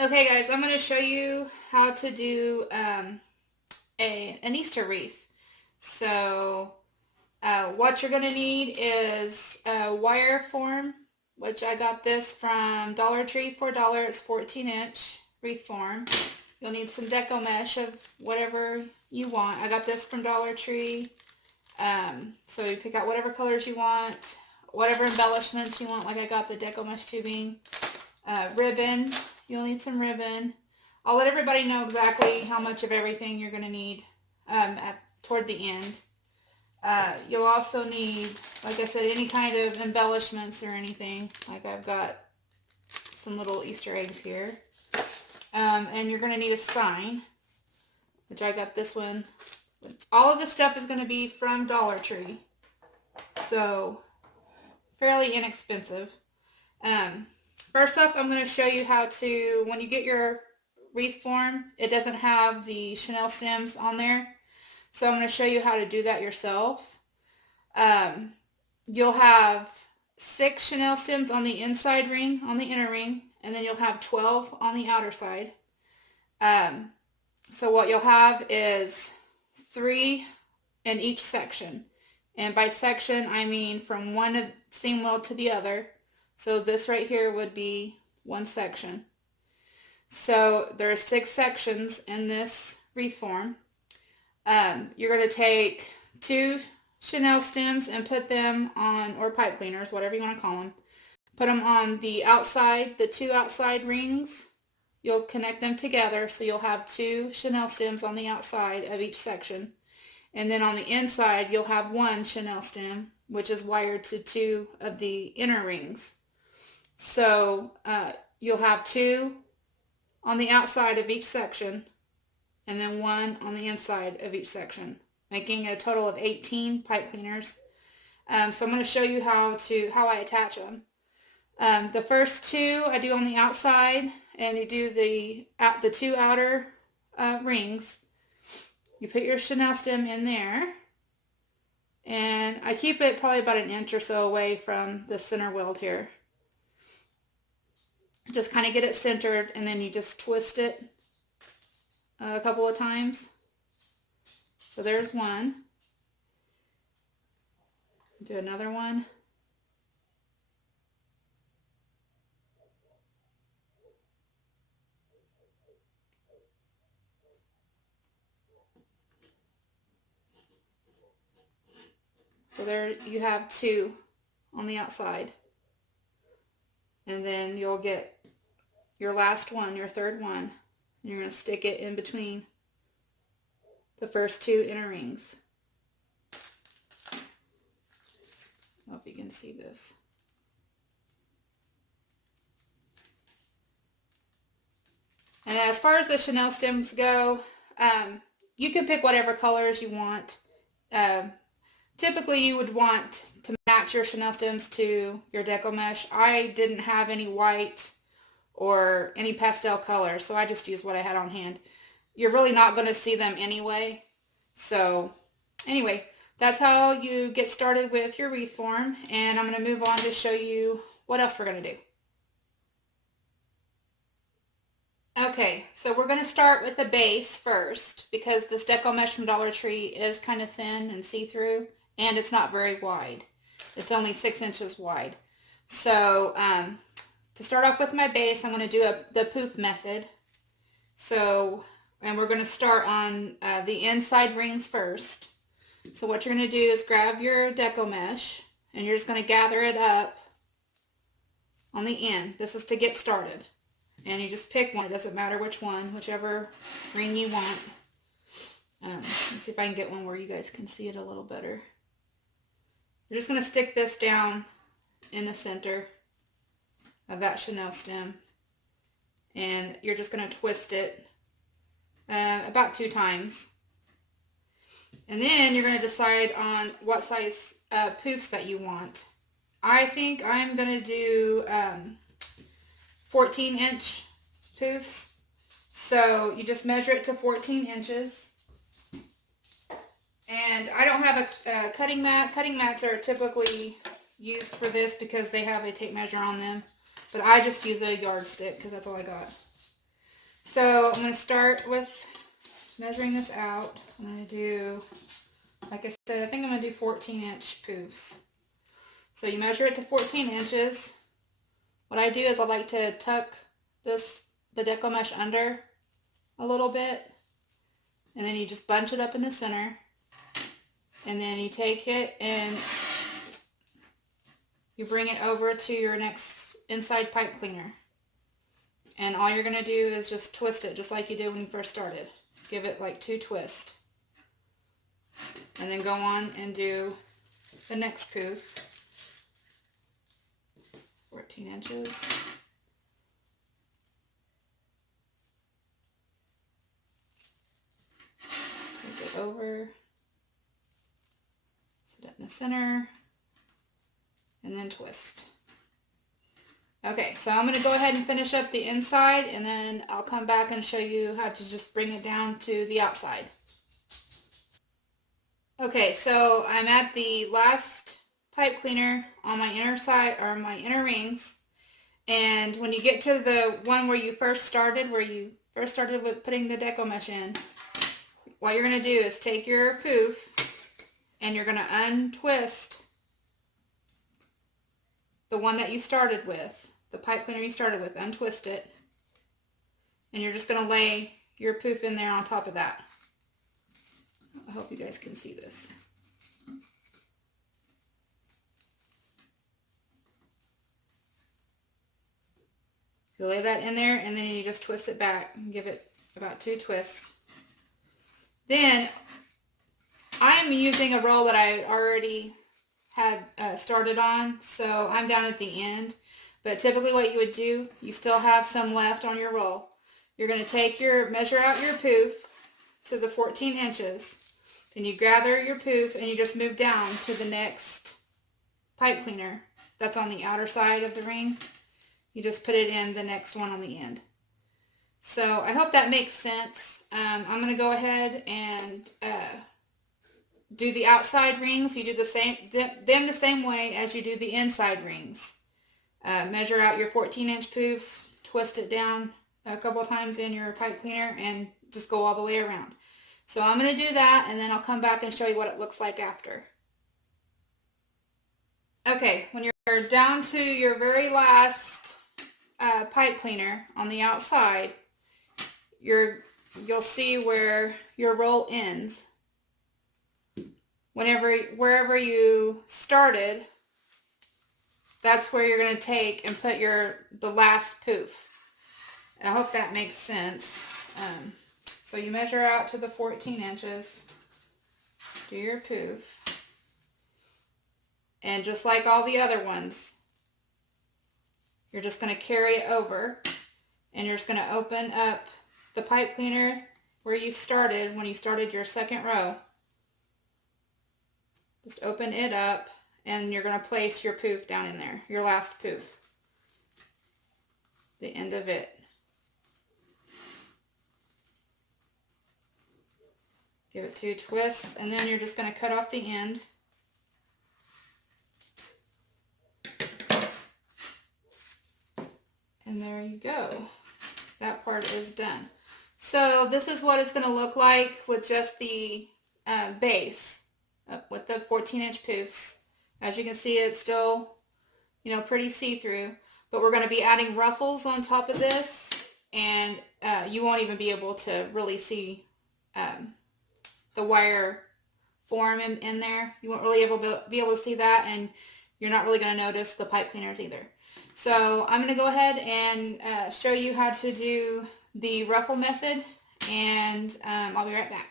Okay guys, I'm going to show you how to do an Easter wreath. So what you're going to need is a wire form, which I got this from Dollar Tree for $1. It's 14-inch wreath form. You'll need some deco mesh of whatever you want. I got this from Dollar Tree. So you pick out whatever colors you want, whatever embellishments you want, like I got the deco mesh tubing. Ribbon, you'll need some ribbon. I'll let everybody know exactly how much of everything you're going to need toward the end. You'll also need, like I said, any kind of embellishments or anything. Like I've got some little Easter eggs here. And you're going to need a sign, which I got this one. All of this stuff is going to be from Dollar Tree. So, fairly inexpensive. First up, I'm going to show you how to, when you get your wreath form, it doesn't have the chenille stems on there. So I'm going to show you how to do that yourself. You'll have 6 chenille stems on the inside ring, on the inner ring, and then you'll have 12 on the outer side. So what you'll have is 3 in each section. And by section, I mean from one seam weld to the other. So this right here would be one section. So there are 6 sections in this wreath form. You're going to take 2 chenille stems and put them on, or pipe cleaners, whatever you want to call them. Put them on the outside, the 2 outside rings. You'll connect them together, so you'll have 2 chenille stems on the outside of each section. And then on the inside, you'll have 1 chenille stem, which is wired to 2 of the inner rings. So you'll have 2 on the outside of each section, and then 1 on the inside of each section, making a total of 18 pipe cleaners. So I'm going to show you how I attach them. The first 2 I do on the outside, and you do the 2 outer rings. You put your chenille stem in there, and I keep it probably about an inch or so away from the center weld here. Just kind of get it centered, and then you just twist it a couple of times. So there's one. Do another one. So there you have 2 on the outside. And then you'll get your last one, your third one, and you're going to stick it in between the first 2 inner rings. I don't know if you can see this. And as far as the chenille stems go, you can pick whatever colors you want. Typically you would want to match your chenille stems to your deco mesh. I didn't have any white or any pastel color, so I just used what I had on hand. You're really not going to see them anyway. So anyway, that's how you get started with your wreath form, and I'm going to move on to show you what else we're going to do. Okay, so we're going to start with the base first, because this deco mesh from Dollar Tree is kind of thin and see-through, and it's not very wide. It's only 6 inches wide. So to start off with my base, I'm going to do the poof method. So, and we're going to start on the inside rings first. So what you're going to do is grab your deco mesh, and you're just going to gather it up on the end. This is to get started. And you just pick one. It doesn't matter which one, whichever ring you want. Let's see if I can get one where you guys can see it a little better. You're just going to stick this down in the center of that chenille stem. And you're just going to twist it about 2 times. And then you're going to decide on what size poofs that you want. I think I'm going to do 14-inch poofs. So you just measure it to 14 inches. And I don't have a cutting mat. Cutting mats are typically used for this because they have a tape measure on them. But I just use a yardstick because that's all I got. So I'm going to start with measuring this out. I'm going to do, like I said, I think I'm going to do 14-inch poofs. So you measure it to 14 inches. What I do is I like to tuck the deco mesh under a little bit, and then you just bunch it up in the center, and then you take it and you bring it over to your next inside pipe cleaner. And all you're going to do is just twist it just like you did when you first started. Give it like 2 twists. And then go on and do the next poof. 14 inches. Take it over. Sit it in the center. And then twist. Okay, so I'm going to go ahead and finish up the inside, and then I'll come back and show you how to just bring it down to the outside. Okay, so I'm at the last pipe cleaner on my inner side, or my inner rings, and when you get to the one where you first started with putting the deco mesh in, what you're going to do is take your poof and you're going to untwist the one that you started with, the pipe cleaner you started with, untwist it, and you're just going to lay your poof in there on top of that. I hope you guys can see this. So lay that in there, and then you just twist it back and give it about 2 twists. Then I'm using a roll that I already had started on, so I'm down at the end. But typically what you would do, you still have some left on your roll. You're going to measure out your poof to the 14 inches. Then you gather your poof and you just move down to the next pipe cleaner that's on the outer side of the ring. You just put it in the next one on the end. So I hope that makes sense. I'm going to go ahead and do the outside rings. You do the same way as you do the inside rings. Measure out your 14-inch poofs, twist it down a couple times in your pipe cleaner, and just go all the way around. So I'm going to do that, and then I'll come back and show you what it looks like after. Okay, when you're down to your very last pipe cleaner on the outside, you'll see where your roll ends. Wherever you started, that's where you're going to take and put the last poof. I hope that makes sense. So you measure out to the 14 inches, do your poof, and just like all the other ones, you're just going to carry it over, and you're just going to open up the pipe cleaner where you started when you started your second row. Just open it up, and you're going to place your poof down in there, your last poof, the end of it. Give it 2 twists, and then you're just going to cut off the end. And there you go. That part is done. So this is what it's going to look like with just the base, with the 14-inch poofs. As you can see, it's still, pretty see-through. But we're going to be adding ruffles on top of this, and you won't even be able to really see the wire form in there. You won't really be able to see that, and you're not really going to notice the pipe cleaners either. So I'm going to go ahead and show you how to do the ruffle method, and I'll be right back.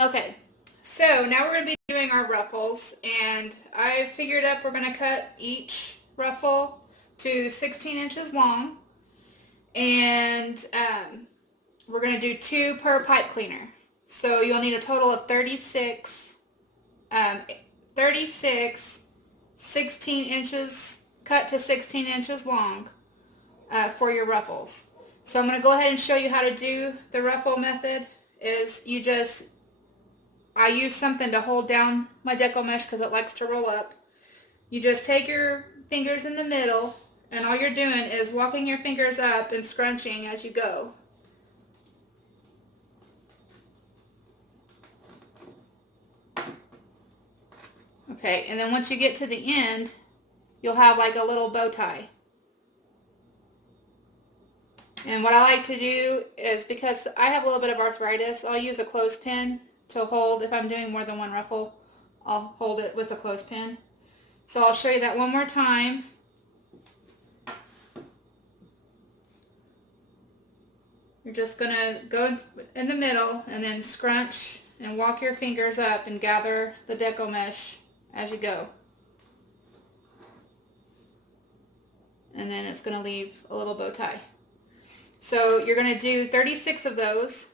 Okay, so now we're going to be doing our ruffles, and I figured up we're going to cut each ruffle to 16 inches long, and we're going to do 2 per pipe cleaner. So you'll need a total of 36 16 inches, cut to 16 inches long for your ruffles. So I'm going to go ahead and show you how to do the ruffle method. I use something to hold down my deco mesh because it likes to roll up. You just take your fingers in the middle And all you're doing is walking your fingers up and scrunching as you go. Okay, and then once you get to the end, you'll have like a little bow tie. And what I like to do is, because I have a little bit of arthritis, I'll use a clothespin to hold. If I'm doing more than one ruffle, I'll hold it with a clothespin. So I'll show you that one more time. You're just going to go in the middle and then scrunch and walk your fingers up and gather the deco mesh as you go. And then it's going to leave a little bow tie. So you're going to do 36 of those,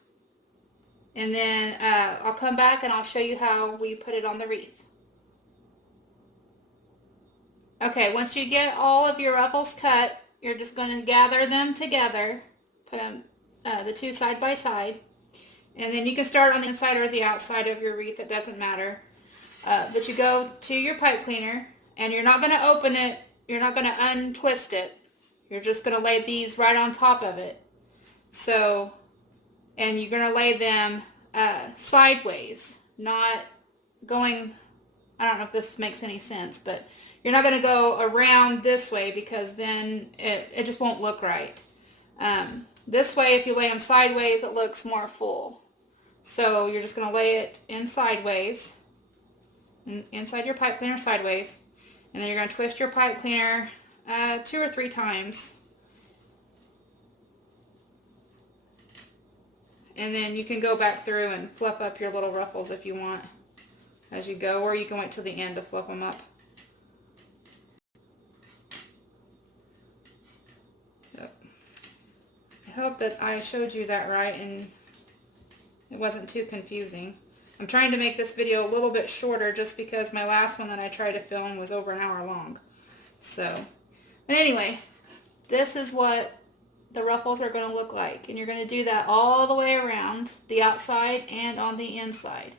and then I'll come back and I'll show you how we put it on the wreath. Okay, once you get all of your ruffles cut, you're just going to gather them together, put them the two side by side, and then you can start on the inside or the outside of your wreath. It doesn't matter. But you go to your pipe cleaner, and you're not going to open it. You're not going to untwist it. You're just going to lay these right on top of it. So, and you're going to lay them sideways, not going, I don't know if this makes any sense, but you're not going to go around this way, because then it just won't look right. This way, if you lay them sideways, it looks more full. So you're just going to lay it in sideways, inside your pipe cleaner sideways, and then you're going to twist your pipe cleaner 2 or 3 times. And then you can go back through and fluff up your little ruffles if you want as you go, or you can wait till the end to fluff them up. Yep. I hope that I showed you that right and it wasn't too confusing. I'm trying to make this video a little bit shorter just because my last one that I tried to film was over an hour long. So, but anyway, this is what the ruffles are going to look like, and you're going to do that all the way around the outside and on the inside.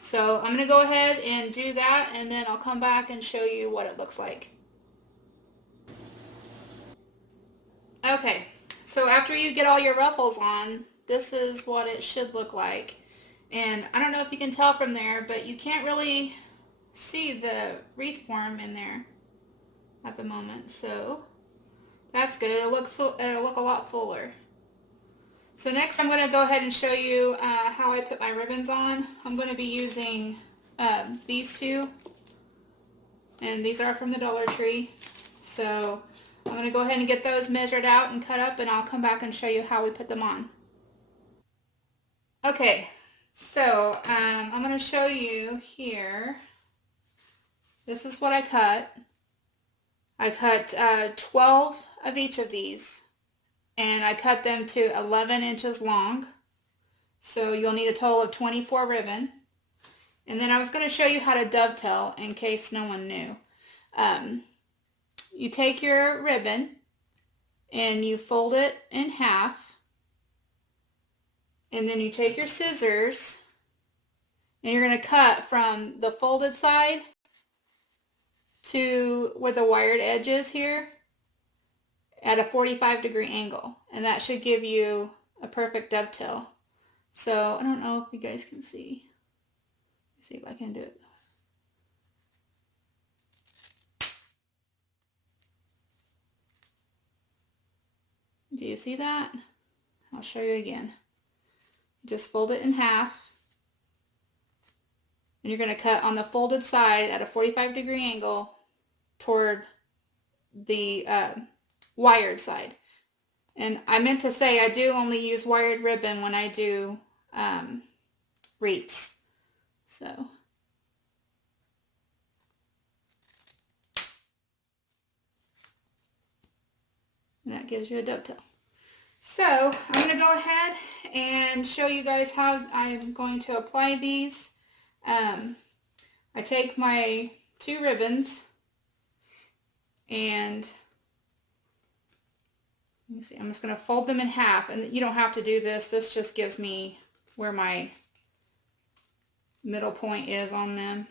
So I'm going to go ahead and do that, and then I'll come back and show you what it looks like. Okay, so after you get all your ruffles on, this is what it should look like. And I don't know if you can tell from there, but you can't really see the wreath form in there at the moment, so that's good. It'll look a lot fuller. So next I'm going to go ahead and show you how I put my ribbons on. I'm going to be using these two, and these are from the Dollar Tree. So I'm going to go ahead and get those measured out and cut up, and I'll come back and show you how we put them on. Okay, so I'm going to show you here. This is what I cut. I cut 12 of each of these, and I cut them to 11 inches long. So you'll need a total of 24 ribbon. And then I was going to show you how to dovetail in case no one knew. You take your ribbon and you fold it in half, and then you take your scissors and you're going to cut from the folded side to where the wired edge is here at a 45-degree angle, and that should give you a perfect dovetail. So I don't know if you guys can see. Let's see if I can do it. Do you see that? I'll show you again. Just fold it in half, and you're going to cut on the folded side at a 45-degree angle toward the wired side. And I meant to say I do only use wired ribbon when I do wreaths. So and that gives you a dovetail. So I'm going to go ahead and show you guys how I'm going to apply these. I take my 2 ribbons, and let me see, I'm just going to fold them in half, and you don't have to do this. This just gives me where my middle point is on them.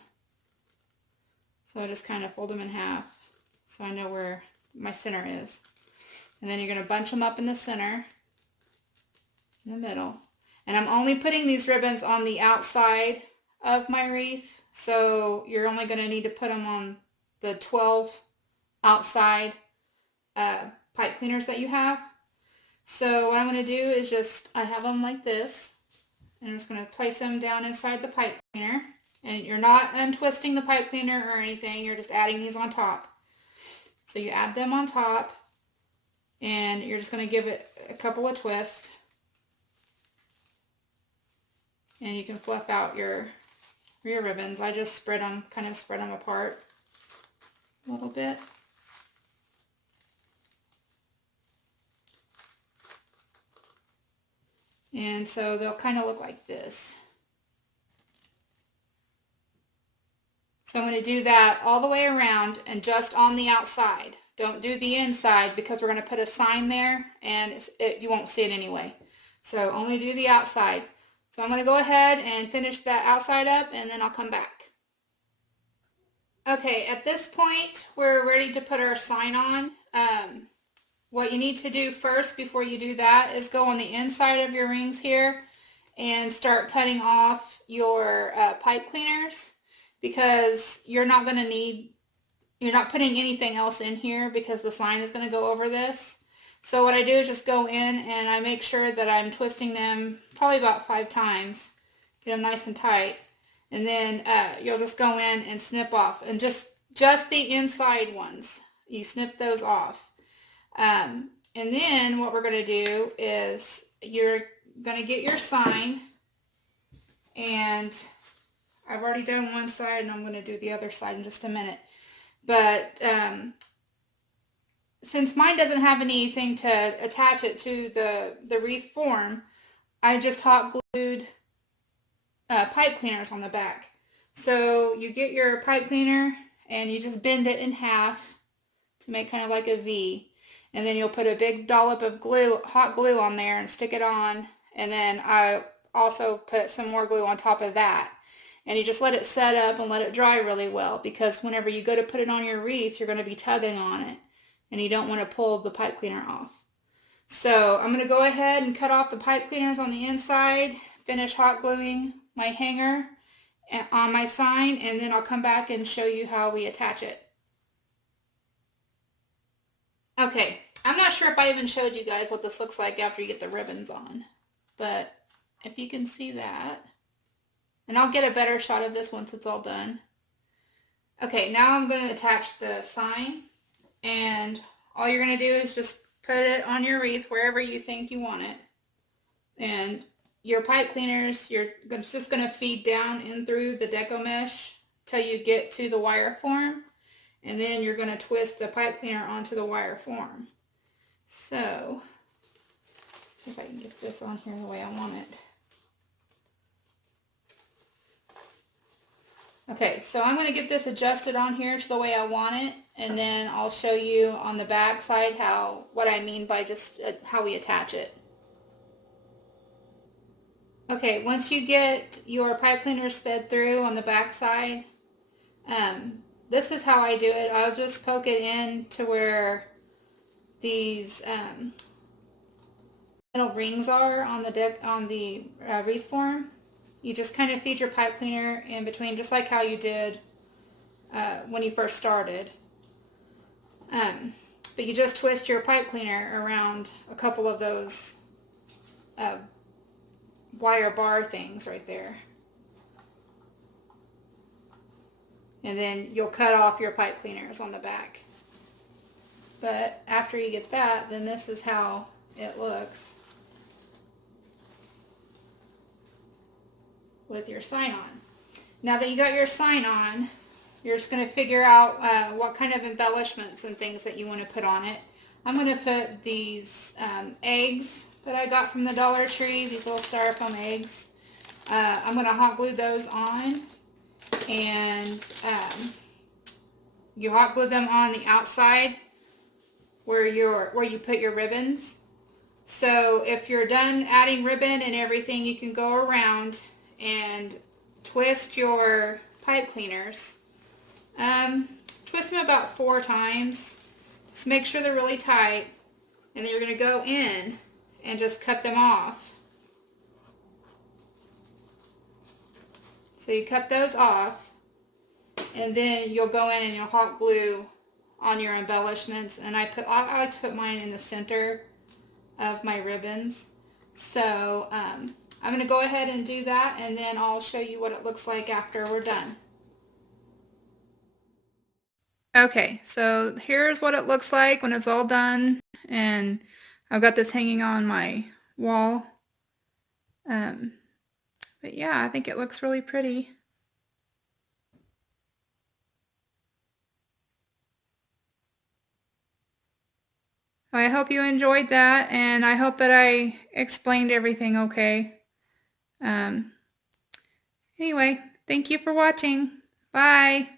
So I just kind of fold them in half so I know where my center is. And then you're going to bunch them up in the center, in the middle. And I'm only putting these ribbons on the outside of my wreath. So you're only going to need to put them on the 12 outside pipe cleaners that you have. So what I'm going to do is I have them like this. And I'm just going to place them down inside the pipe cleaner. And you're not untwisting the pipe cleaner or anything. You're just adding these on top. So you add them on top. And you're just going to give it a couple of twists. And you can fluff out your ribbons. I just kind of spread them apart a little bit. And so they'll kind of look like this. So I'm going to do that all the way around and just on the outside. Don't do the inside because we're going to put a sign there and you won't see it anyway. So only do the outside. So I'm going to go ahead and finish that outside up and then I'll come back. Okay, at this point we're ready to put our sign on. What you need to do first before you do that is go on the inside of your rings here and start cutting off your pipe cleaners because you're not putting anything else in here because the sign is going to go over this. So what I do is just go in and I make sure that I'm twisting them probably about 5 times, get them nice and tight, and then you'll just go in and snip off, and just the inside ones, you snip those off. And then what we're going to do is you're going to get your sign, and I've already done one side and I'm going to do the other side in just a minute. But since mine doesn't have anything to attach it to the wreath form, I just hot glued pipe cleaners on the back. So you get your pipe cleaner and you just bend it in half to make kind of like a V. And then you'll put a big dollop of glue, hot glue on there and stick it on. And then I also put some more glue on top of that. And you just let it set up and let it dry really well, because whenever you go to put it on your wreath, you're going to be tugging on it. And you don't want to pull the pipe cleaner off. So I'm going to go ahead and cut off the pipe cleaners on the inside, finish hot gluing my hanger on my sign, and then I'll come back and show you how we attach it. Okay, I'm not sure if I even showed you guys what this looks like after you get the ribbons on, but if you can see that, and I'll get a better shot of this once it's all done. Okay, now I'm going to attach the sign, and all you're going to do is just put it on your wreath wherever you think you want it. And your pipe cleaners, it's just going to feed down in through the deco mesh till you get to the wire form. And then you're going to twist the pipe cleaner onto the wire form. So, if I can get this on here the way I want it. Okay, so I'm going to get this adjusted on here to the way I want it, and then I'll show you on the back side what I mean by just how we attach it. Okay, once you get your pipe cleaners fed through on the back side, this is how I do it. I'll just poke it in to where these little rings are on the wreath form. You just kind of feed your pipe cleaner in between, just like how you did when you first started. But you just twist your pipe cleaner around a couple of those wire bar things right there. And then you'll cut off your pipe cleaners on the back. But after you get that, then this is how it looks with your sign on. Now that you got your sign on, you're just going to figure out what kind of embellishments and things that you want to put on it. I'm going to put these eggs that I got from the Dollar Tree, these little styrofoam eggs. I'm going to hot glue those on, and you hot glue them on the outside where you put your ribbons. So if you're done adding ribbon and everything, you can go around and twist your pipe cleaners. Twist them about 4 times Just make sure they're really tight, and then you're going to go in and just cut them off. So you cut those off, and then you'll go in and you'll hot glue on your embellishments. And I like to put mine in the center of my ribbons. So I'm going to go ahead and do that, and then I'll show you what it looks like after we're done. Okay, so here's what it looks like when it's all done, and I've got this hanging on my wall. But yeah, I think it looks really pretty. I hope you enjoyed that, and I hope that I explained everything okay. Anyway, thank you for watching. Bye.